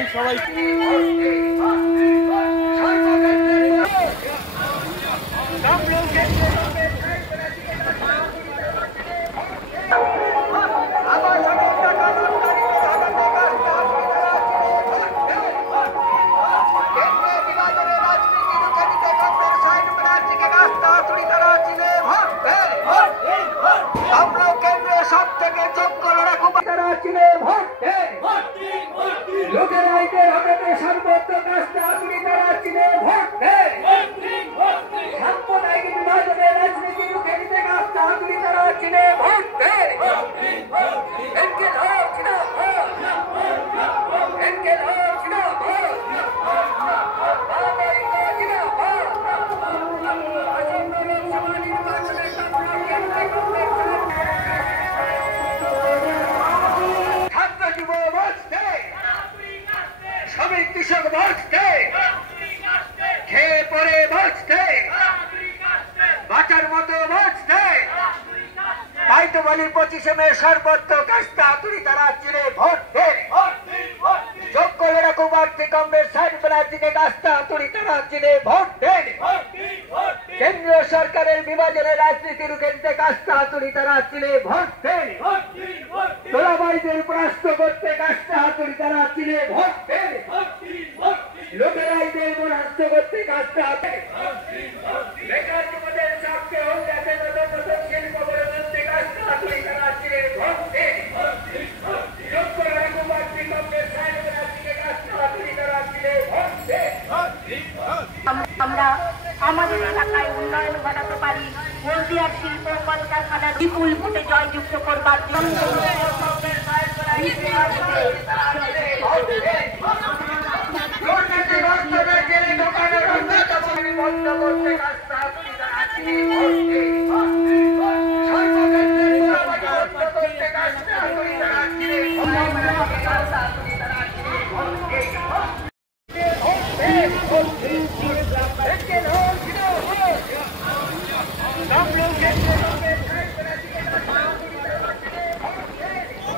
চাই সবাই। কৃষক বাঁচতে, খেয়ে পরে বাঁচতে, বাঁচার মতো বাঁচতে, তাই তো বলি 25শে মে সর্বত্র কাস্তা হাতুড়ি তারা চিনে ভোট দে। যোগ্য লড়াকু প্রার্থী কংগ্রেস সাইড ব্যানার্জিকে কাস্তা হাতুড়ি তারা চিনে ভোট দে। কেন্দ্রীয় সরকারের বিভাজনের রাজনীতি রুখে কাস্তা হাতুড়ি তারা চিনে ভোট দে। তোলাবাইদের পরাস্ত করতে কাস্তা হাতুড়ি তারা চিনে ভোট দে। লোকেরাইদের পরাস্ত করতে কাস্তা হাতে বেকার যুবদের চাপকে হত্যাতে নতুন নতুন শিল্প গড়ে তুলতে কাস্তা হাতুড়ি তারা চিনে ভোট দে। যোগ্য লড়াকু প্রার্থী কংগ্রেস সাইড ব্যানার্জিকে কাস্তা হাতুড়ি তারা চিনে ভোট দে। আমরা আমাদের এলাকায় উন্নয়ন ঘটাতে পারি, হলদিয়ার শিল্প কলকারখানার বিপুল ভোটে জয়যুক্ত করবার জন্য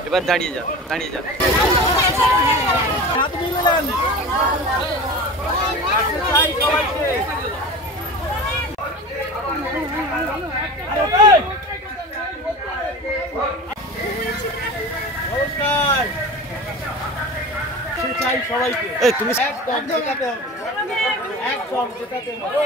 এবার দাঁড়িয়ে যা, দাঁড়িয়ে যা। সবাইকে তুমি একদম জেতাতে হবে, একদম জেতাতে হবে।